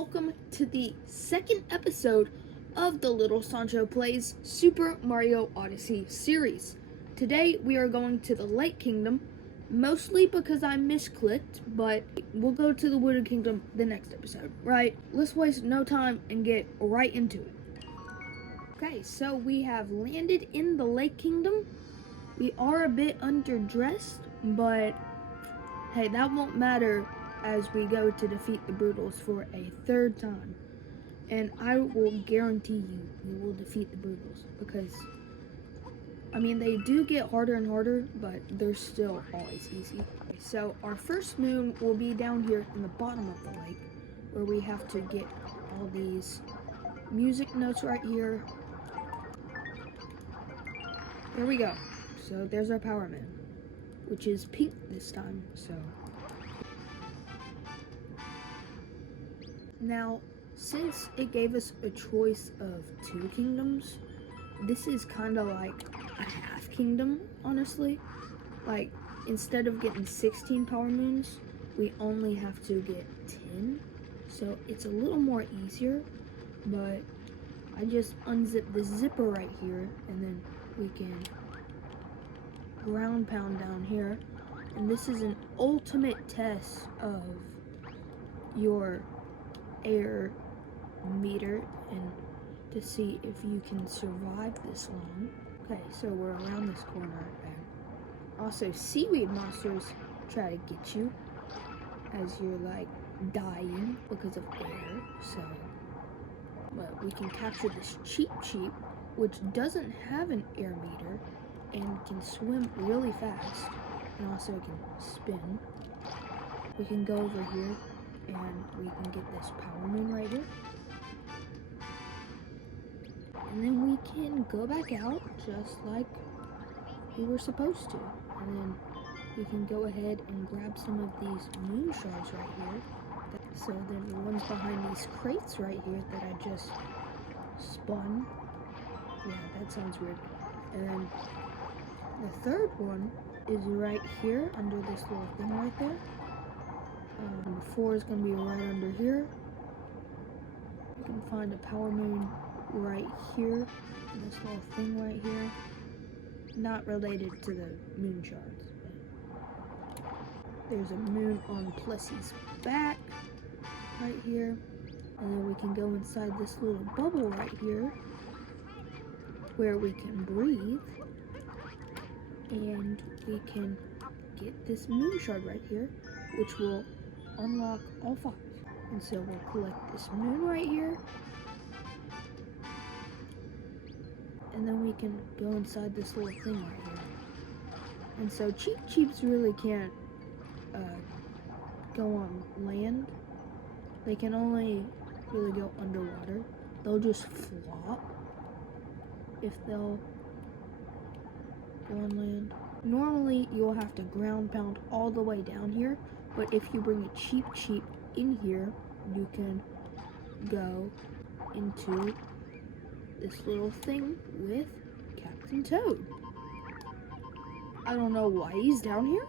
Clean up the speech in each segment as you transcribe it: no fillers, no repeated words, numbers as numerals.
welcome to the second episode of the Little Sancho Plays Super Mario Odyssey series. Today we are going to the Lake Kingdom, mostly because I misclicked, but we'll go to the Wooded Kingdom the next episode, right? Let's waste no time and get right into it. Okay, so we have landed in the Lake Kingdom. We are a bit underdressed, but hey, that won't matter as we go to defeat the Brutals for a third time. And I will guarantee you will defeat the Brutals because, they do get harder and harder, but they're still always easy. So our first moon will be down here in the bottom of the lake, where we have to get all these music notes right here. There we go. So there's our Power Man, which is pink this time, so. Now, since it gave us a choice of 2 kingdoms, this is kind of like a half kingdom, honestly. Like, instead of getting 16 power moons, we only have to get 10. So it's a little more easier, but I just unzip the zipper right here, and then we can ground pound down here. And this is an ultimate test of your air meter and to see if you can survive this long. Okay, so we're around this corner, and also seaweed monsters try to get you as you're like dying because of air. So, but we can capture this cheap which doesn't have an air meter and can swim really fast, and also it can spin. We can go over here and we can get this power moon right here. And then we can go back out just like we were supposed to. And then we can go ahead and grab some of these moon shards right here. So then the ones behind these crates right here that I just spun. Yeah, that sounds weird. And then the third one is right here under this little thing right there. Number 4 is going to be right under here. You can find a power moon right here, this little thing right here. Not related to the moon shards. There's a moon on Plessy's back right here. And then we can go inside this little bubble right here where we can breathe. And we can get this moon shard right here, which will unlock all 5. And so we'll collect this moon right here, and then we can go inside this little thing right here. And so Cheeps really can't go on land. They can only really go underwater. They'll just flop if they'll go on land. Normally you'll have to ground pound all the way down here, but if you bring a cheap in here, you can go into this little thing with Captain Toad. I don't know why he's down here.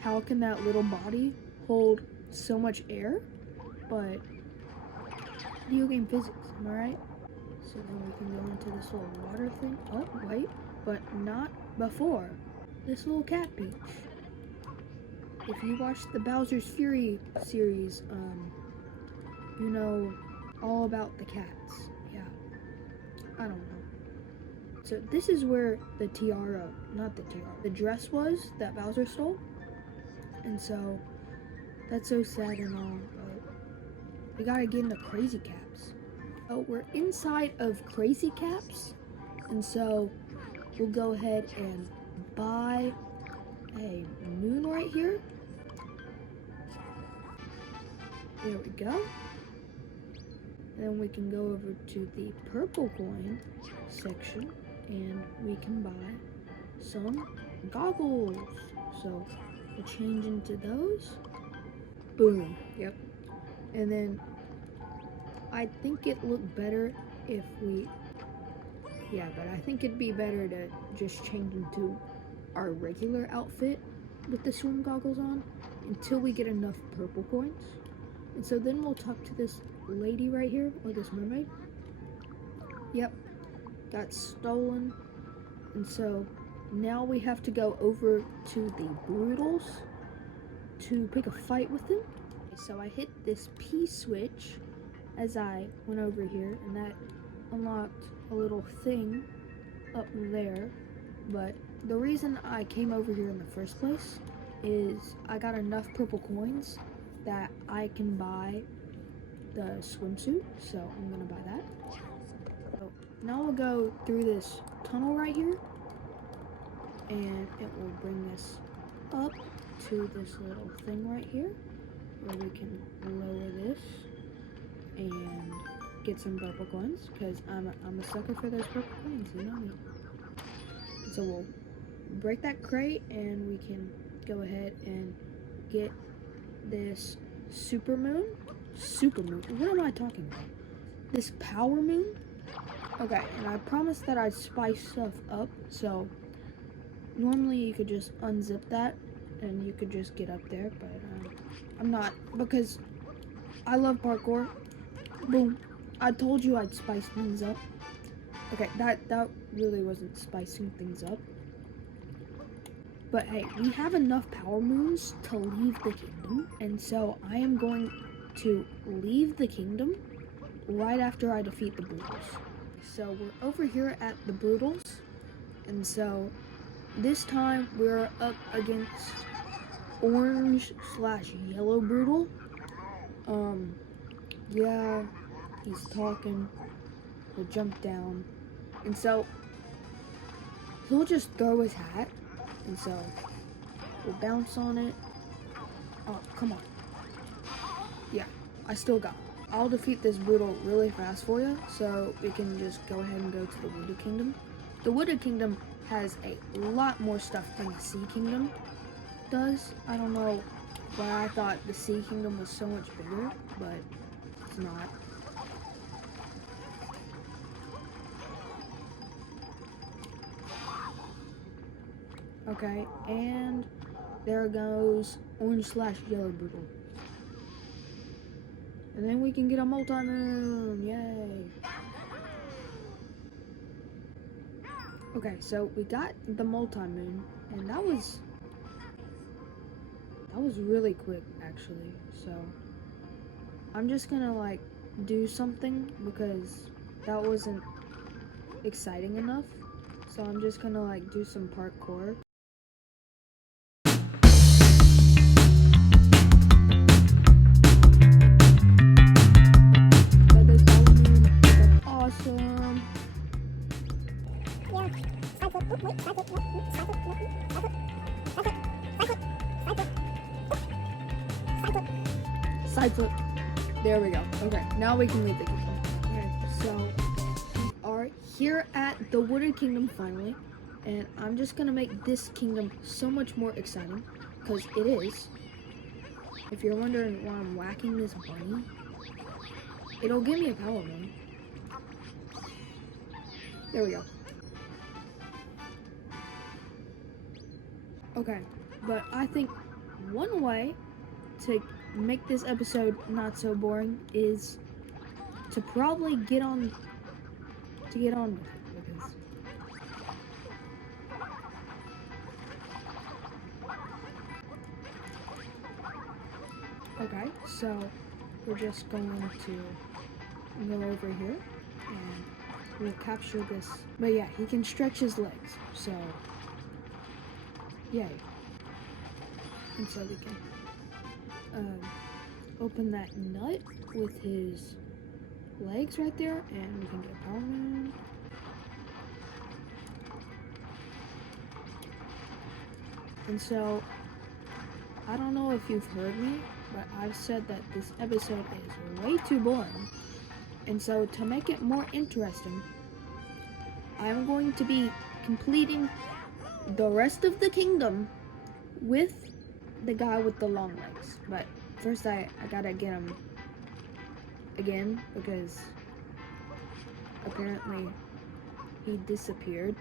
How can that little body hold so much air? But video game physics, am I right? So then we can go into this little water thing. Oh, wait, but not before. This little cat beach. If you watched the Bowser's Fury series, you know all about the cats. Yeah, I don't know. So this is where the the dress was that Bowser stole. And so that's so sad and all, but we gotta get into Crazy Caps. Oh, we're inside of Crazy Caps, and so we'll go ahead and buy a moon right here. There we go. And then we can go over to the purple coin section and we can buy some goggles. So we'll change into those. Boom. Yep. And then I think it looked better if we, but I think it'd be better to just change into our regular outfit with the swim goggles on. until we get enough purple coins. And so then we'll talk to this lady right here, or this mermaid. Yep, got stolen. And so now we have to go over to the Brutals to pick a fight with them. So I hit this P switch as I went over here, and that unlocked a little thing up there. But the reason I came over here in the first place is I got enough purple coins that I can buy the swimsuit, so I'm gonna buy that. So now we'll go through this tunnel right here, and it will bring us up to this little thing right here where we can lower this and get some purple coins, because I'm a sucker for those purple coins, you know me. So we'll break that crate and we can go ahead and get this super moon. What am I talking about? This power moon. Okay, and I promised that I'd spice stuff up, so normally you could just unzip that and you could just get up there, but I'm not, because I love parkour. Boom. I told you I'd spice things up. Okay, that really wasn't spicing things up. But hey, we have enough power moons to leave the kingdom, and so I am going to leave the kingdom right after I defeat the Brutals. So we're over here at the Brutals, and so this time we're up against orange/yellow Brutal. Yeah, he's talking. We'll jump down, and so he'll just throw his hat, and so we'll bounce on it. Oh, come on. Yeah, I still got it. I'll defeat this Brutal really fast for you, so we can just go ahead and go to the Wooded Kingdom. The Wooded Kingdom has a lot more stuff than the Sea Kingdom does. I don't know why I thought the Sea Kingdom was so much bigger, but it's not. Okay, and there goes orange/yellow Brutal. And then we can get a multi-moon, yay! Okay, so we got the multi-moon, and that was really quick, actually. So I'm just gonna like do something because that wasn't exciting enough. So I'm just gonna like do some parkour. Awesome. Side flip. There we go. Okay, now we can leave the kingdom. Okay, so we are here at the Wooded Kingdom finally, and I'm just gonna make this kingdom so much more exciting, because it is. If you're wondering why I'm whacking this bunny, it'll give me a power moon. There we go. Okay, but I think one way to make this episode not so boring is to probably get on with it, because okay, so we're just going to go over here and we'll capture this. But yeah, he can stretch his legs, so yay. And so we can open that nut with his legs right there, and we can get power moon. And so I don't know if you've heard me, but I've said that this episode is way too boring. And so to make it more interesting, I'm going to be completing the rest of the kingdom with the guy with the long legs. But first I gotta get him again, because apparently he disappeared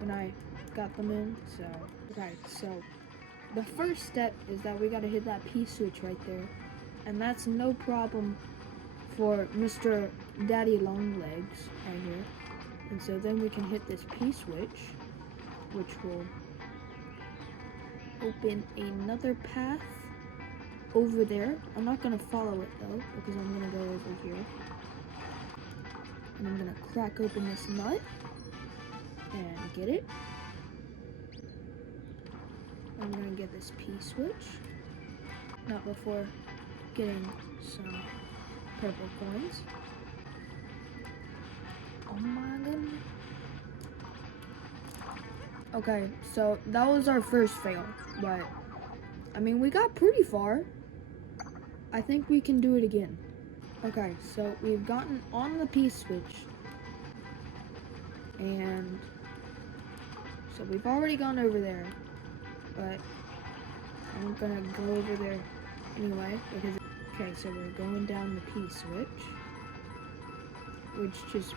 when I got them in. So okay, so the first step is that we gotta hit that P switch right there. And that's no problem for Mr. Daddy Longlegs right here. And so then we can hit this P switch, which will open another path over there. I'm not gonna follow it though, because I'm gonna go over here. And I'm gonna crack open this nut and get it. I'm gonna get this P switch. Not before getting some purple coins. Oh my goodness. Okay, so that was our first fail, but I mean, we got pretty far. I think we can do it again. Okay, so we've gotten on the P switch, and so we've already gone over there, but I'm gonna go over there anyway, because, okay, so we're going down the P switch, which just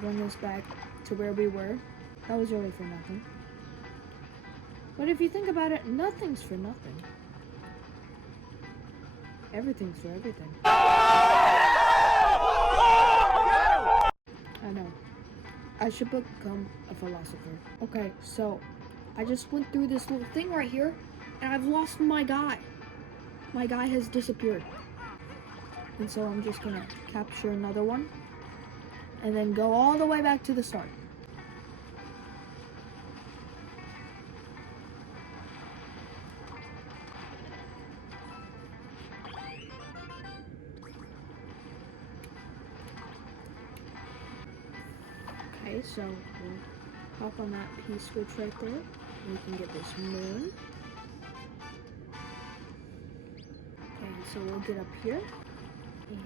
bring us back to where we were. That was really for nothing. But if you think about it, nothing's for nothing. Everything's for everything. I know. I should become a philosopher. Okay, so I just went through this little thing right here, and I've lost my guy. My guy has disappeared. And so I'm just gonna capture another one, and then go all the way back to the start. Okay, so we'll hop on that P switch right there. We can get this moon. Okay, so we'll get up here,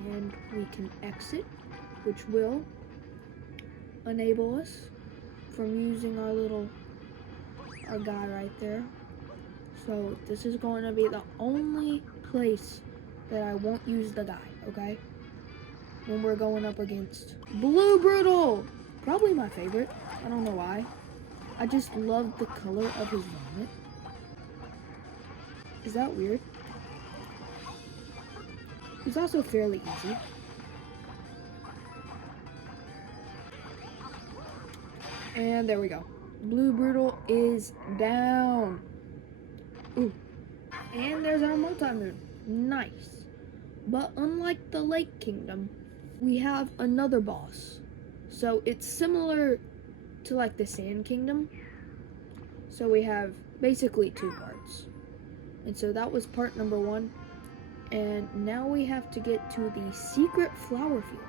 and we can exit, which will enable us from using our guy right there. So this is going to be the only place that I won't use the guy, okay? When we're going up against Blue Brutal! Probably my favorite. I don't know why. I just love the color of his vomit. Is that weird? It's also fairly easy. And there we go. Blue Brutal is down. Ooh. And there's our multi-moon. Nice. But unlike the Lake Kingdom, we have another boss. So it's similar to like the Sand Kingdom. So we have basically two parts. And so that was part number 1. And now we have to get to the secret flower field.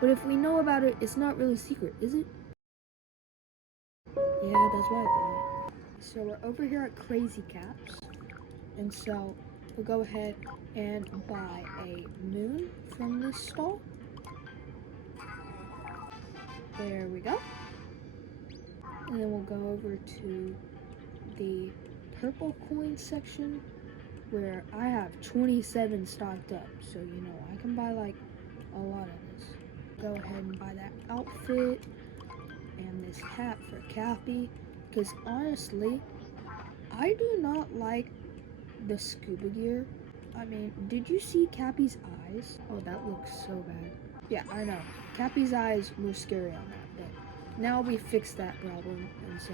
But if we know about it, it's not really secret, is it? Yeah, that's what I thought. So we're over here at Crazy Caps. And so we'll go ahead and buy a moon from this stall. There we go. And then we'll go over to the purple coin section, where I have 27 stocked up. So, you know, I can buy like a lot of this. Go ahead and buy that outfit and this hat for Cappy. Because honestly, I do not like the scuba gear. I mean, did you see Cappy's eyes? Oh, that looks so bad. Yeah, I know. Cappy's eyes were scary on that, but now we fixed that problem, and so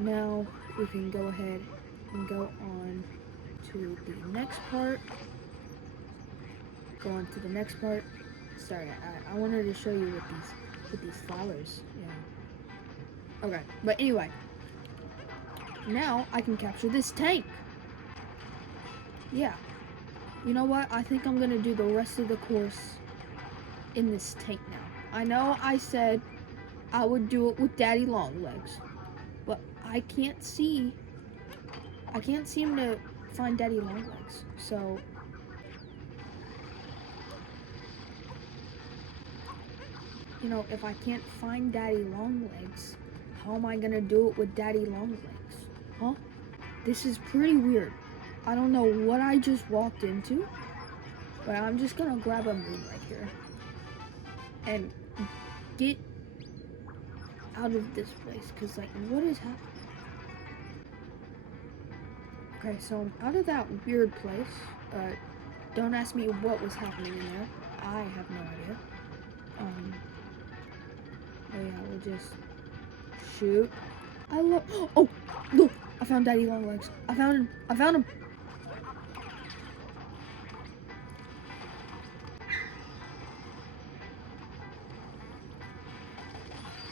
now we can go ahead and go on to the next part. Go on to the next part. Sorry, I wanted to show you with these flowers. Yeah. Okay, but anyway, now I can capture this tank. Yeah. You know what? I think I'm gonna do the rest of the course in this tank now. I know I said I would do it with Daddy Longlegs, but I can't seem to find Daddy Longlegs. So you know, if I can't find Daddy Longlegs, how am I gonna do it with Daddy Longlegs? Huh? This is pretty weird. I don't know what I just walked into, but I'm just gonna grab a moon right here and get out of this place, because like, what is happening? Okay, so I'm out of that weird place. Don't ask me what was happening in there. I have no idea. Oh yeah, we'll just shoot. Oh, look! I found Daddy Longlegs. I found him. I found him.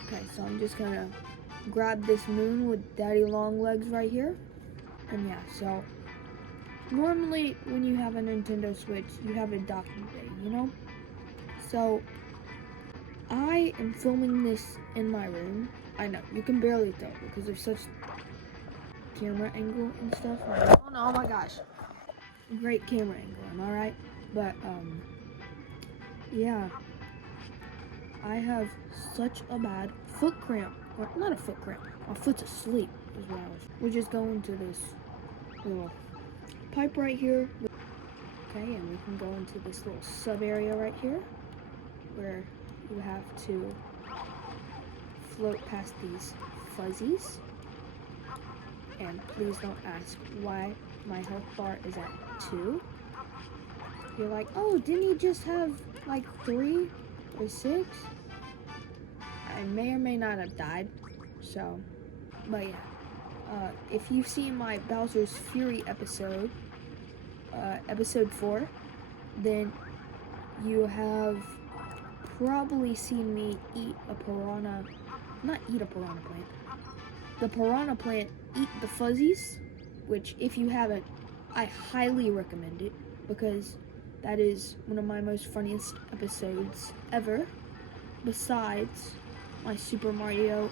Okay, so I'm just gonna grab this moon with Daddy Longlegs right here. And yeah, so normally when you have a Nintendo Switch, you have a docking bay, you know? So I am filming this in my room. I know, you can barely tell because there's such camera angle and stuff. Oh my gosh. Great camera angle, am I right? But, yeah. I have such a bad foot cramp. Or, not a foot cramp. My foot's asleep is what I was. We're just going to this little pipe right here. Okay, and we can go into this little sub area right here where you have to float past these fuzzies. And please don't ask why my health bar is at 2. You're like, oh, didn't he just have like 3 or 6? I may or may not have died, so, but yeah. If you've seen my Bowser's Fury episode, episode 4, then you have probably seen me eat a piranha, not eat a piranha plant. The piranha plant eat the fuzzies, which if you haven't, I highly recommend it because that is one of my most funniest episodes ever, besides my Super Mario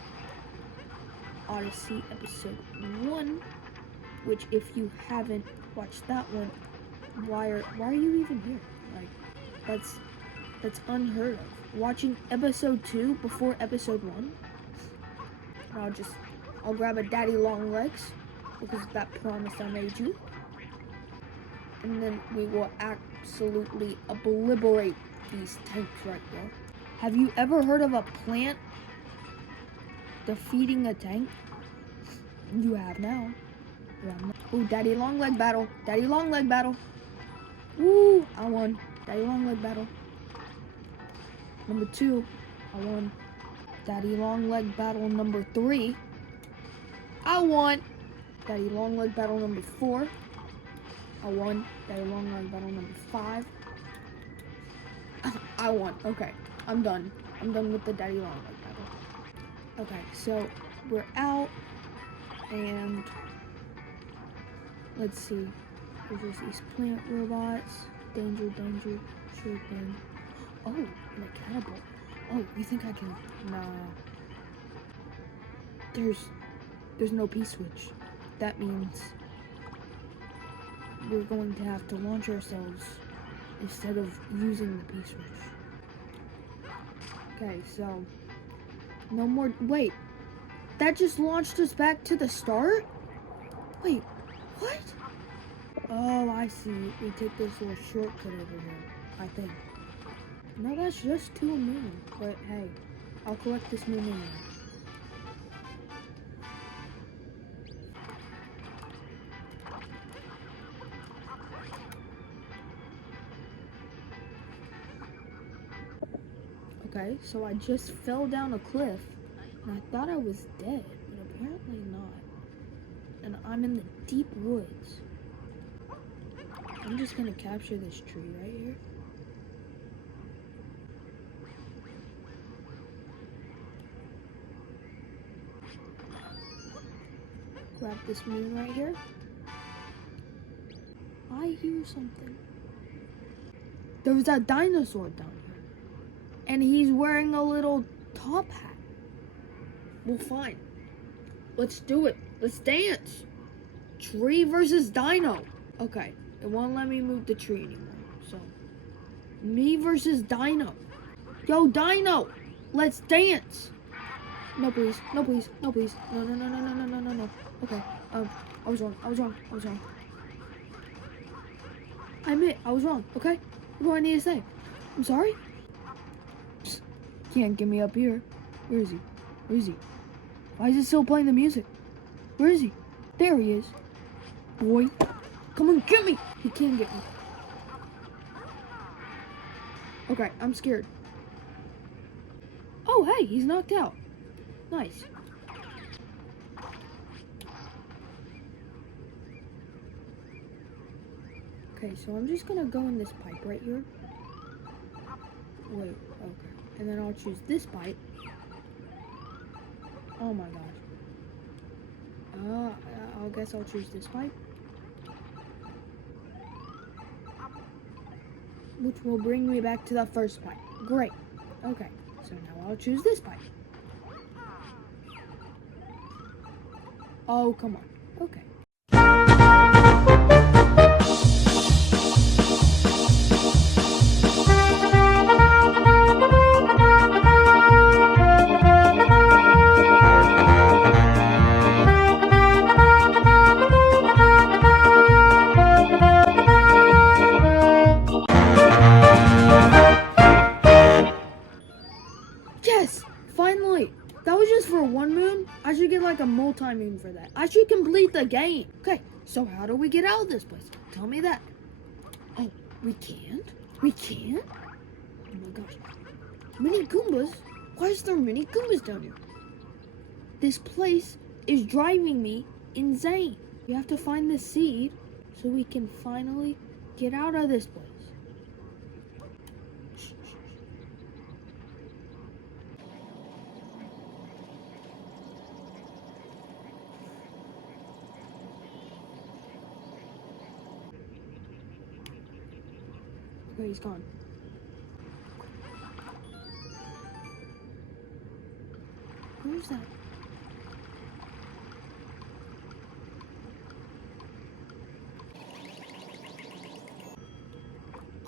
Odyssey episode 1, which if you haven't watched that one, why are you even here? Like, that's unheard of. Watching episode 2 before episode 1. I'll grab a Daddy Longlegs because of that promise I made you. And then we will absolutely obliterate these tanks right there. Have you ever heard of a plant defeating a tank? You have now. Ooh, Daddy Longleg battle. Daddy Longleg battle. Woo, I won. Daddy Longleg battle. Number 2, I won. Daddy Longleg battle number 3. I won. Daddy Longleg battle number 4. I won. Daddy Longleg battle number 5. I won. Okay, I'm done. I'm done with the Daddy Longleg battle. Okay, so we're out, and let's see. There's these plant robots. Danger, danger, sure thing. Oh, and a catapult. Oh, you think I can? Nah. There's no P-switch. That means we're going to have to launch ourselves instead of using the P-switch. Okay, so no more. Wait, that just launched us back to the start? Wait, what? Oh, I see. We take this little shortcut over here, I think. No, that's just to a moon. But hey, I'll collect this moon anyway. Okay, so I just fell down a cliff, and I thought I was dead, but apparently not. And I'm in the deep woods. I'm just gonna capture this tree right here. Grab this moon right here. I hear something. There's that dinosaur down here. And he's wearing a little top hat. Well, fine. Let's do it. Let's dance. Tree versus dino. Okay. It won't let me move the tree anymore. So, me versus dino. Yo, dino. Let's dance. No, please. No, please. No, please. No, no, no, no, no, no, no, no, no. Okay. I was wrong. I was wrong. I was wrong. I admit, I was wrong. Okay? What do I need to say? I'm sorry? Psst. Can't get me up here. Where is he? Where is he? Why is it still playing the music? Where is he? There he is. boy. Come on, get me. He can't get me. Okay, I'm scared. Oh, hey, he's knocked out. Nice. Okay, so I'm just gonna go in this pipe right here. Wait, okay. And then I'll choose this pipe. Oh my gosh. I guess I'll choose this pipe. Which will bring me back to the first pipe. Great. Okay, so now I'll choose this pipe. Oh, come on. Okay. Yes! Finally! That was just for one moon. I should get like a multi-moon for that. I should complete the game. Okay, so how do we get out of this place? Tell me that. Oh, we can't? We can't? Oh my gosh. Mini Goombas? Why is there mini Goombas down here? This place is driving me insane. We have to find the seed so we can finally get out of this place. Okay, he's gone. Where's that?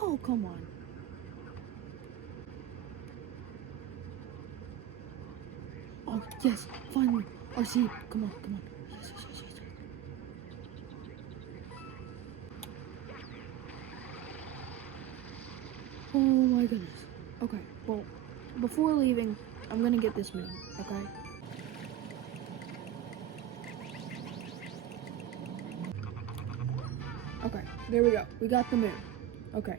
Oh, come on. Oh, yes, finally. I see it. Come on, come on. Yes, yes, yes, yes. Oh my goodness. Okay, well, before leaving, I'm gonna get this moon, okay? Okay, there we go. We got the moon. Okay,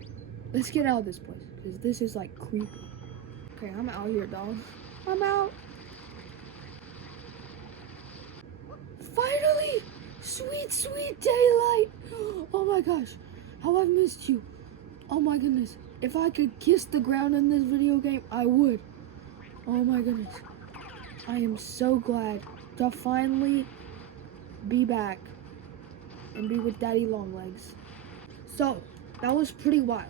let's get out of this place, because this is like creepy. Okay, I'm out here, dog. I'm out. Finally! Sweet, sweet daylight! Oh my gosh, how I've missed you. Oh my goodness. If I could kiss the ground in this video game, I would. Oh my goodness. I am so glad to finally be back and be with Daddy Longlegs. So, that was pretty wild.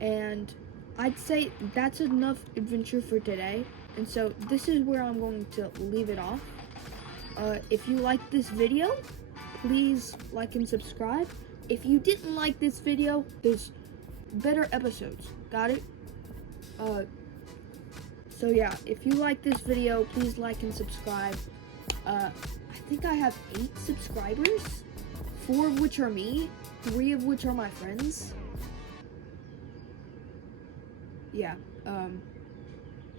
And I'd say that's enough adventure for today. And so, this is where I'm going to leave it off. If you liked this video, please like and subscribe. If you didn't like this video, there's better episodes. Got it? So yeah, if you like this video, please like and subscribe. I think I have 8 subscribers, 4 of which are me, 3 of which are my friends. Yeah,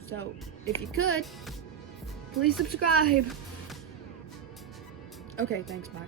so if you could, please subscribe. Okay, thanks, bye.